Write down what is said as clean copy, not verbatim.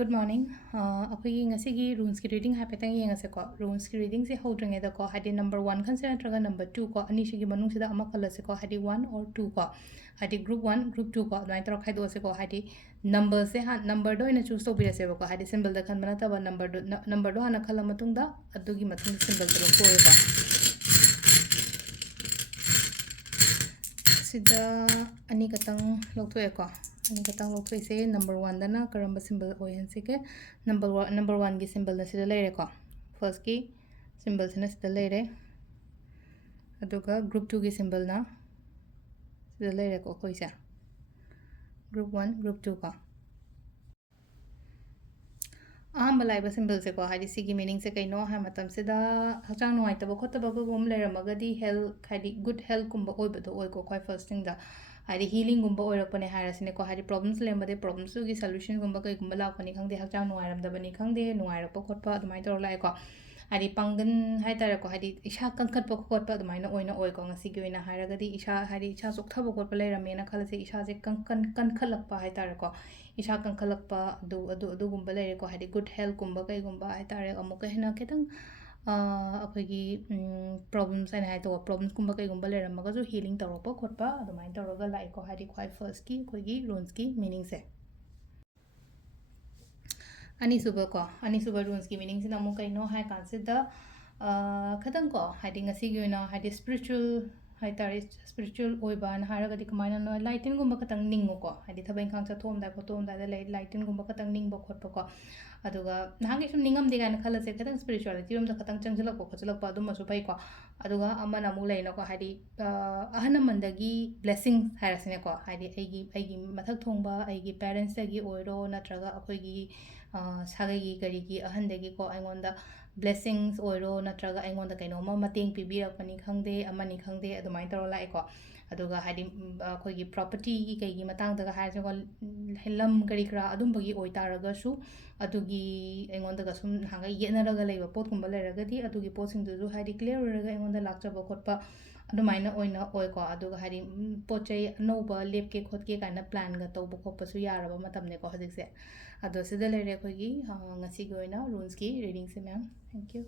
Good morning. Akwai ngasigi runes ki reading haipetang yengase ko. Runes ki reading se hodringe da ko hadi number 1 khanse natraga number 2 ko ani shigi manung sida ama khalase ko hadi 1 or 2 ko hadi group 1 group 2 ko adai tor khaido se ko hadi number se ha number do ina choose to bira se ko hadi symbol da khan bana ta ba number do hana khala matung da adugi matung symbol do ko ko sida ani katang lokto e ko ani katang lokto ise number 1 dana karamba symbol oyen se ke number 1 gi symbol na sida leire ko first ki symbol sina sida leire aduga group 2 gi symbol na sida leire ko koisa group 1 group 2 ko ahamba laiba symbol se ko hadi sigi meaning se kaino ha matam sida hachang noi taba khotaba ko gum leira magadi health hadi good health kumba oi bado oi ko kai first thing da hadi healing gumba oirakpane hairasine ko hadi problems lemade problems gi solution gumba kai gumba lakpani khangde hachang nuairam dabani khangde nuairakpa khotpa adumai tor lai ko hadi pangan hai tare ko hadi isha kankhatpa khotpa adumai na oina oi ko ngasi gi oina hairagadi isha hadi isha sokthaba khotpa leirame na khalase isha je kankhalakpa hai tare ko isha kankhalakpa adu gumba leire ko hadi good health gumba kai gumba hai tare amuka hena ketang अखोगी problems and हाई तो problems कुंबा कई गुंबा लेरमगा जो healing तौरपा खोटपा अदुमाइन तौरगा लाइको हादी ख्वाई फर्स्ट की अखोगी रून्स की मीनिंग से अनीसुबा रून्स की मीनिंग से नमु कइनो हाई कांसिदा खतंग को Hadi ngasi gi na Hadi spiritual high तारे स्पिरिचुअल ओइबा न हारगदी कमाइना नो लाइटिन गुंबा खतंग निंगो को हादी थबैं खांग चथोम दा फोटोम दा लाइटिन गुंबा खतंग निंगबो खोटपा को अदुगा नहांगे सुम निंगम दे गाना खलसे खतंग स्पिरिचुअलिटी रोम दा खतंग चंगजलक खोचलक अदुम मसु pai ko aduga amana amu leino ko hadi ahana mandagi blessing harasine ko hadi aigi mathak thongba aigi parents dagi oiro natraga akoigi sagagi garigi ahandagi ko aingonda blessings oiro natraga aingonda kaino ma mateng pibirakpani khangde amani khangde adumai tor lai ko aduga hadi akoigi property gi kaigi matang daga haise ko lam gari kra adum bagi oi taraga su adugi aingonda ga sum hanga yenaraga leiba pot kumba leragadi adugi pot sing du hadi clear raga aingonda lakchaba khotpa adumaina oina oi ko aduga hadi pochai noba lepke khotke kaina plan ga tawba khoppa su yaraba matamne ko hadikse ado sida lere koigi ngasi gi oina runes ki reading se ma'am thank you